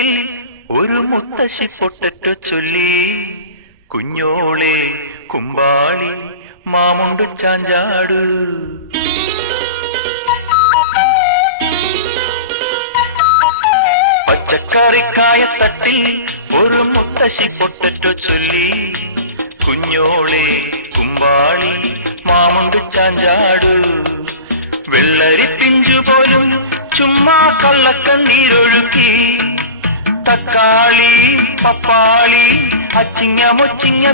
തട്ടിൽ ഒരു മുത്തശ്ശി പൊട്ടറ്റോ ചൊല്ലി. കുഞ്ഞോളെ കുമ്പാളി മാമുണ്ട് ചാഞ്ചാടു. പച്ചക്കറിക്കായ തട്ടിൽ ഒരു മുത്തശ്ശി പൊട്ടറ്റോ ചൊല്ലി. കുഞ്ഞോളെ കുമ്പാളി മാമുണ്ട് ചാഞ്ചാടു. വെള്ളരി പിഞ്ചു പോലും ചുമ്മാ കള്ളക്കണ്ണീരൊഴുക്കി. തക്കാളി പപ്പാളി അച്ചിങ്ങ മൊച്ചിങ്ങ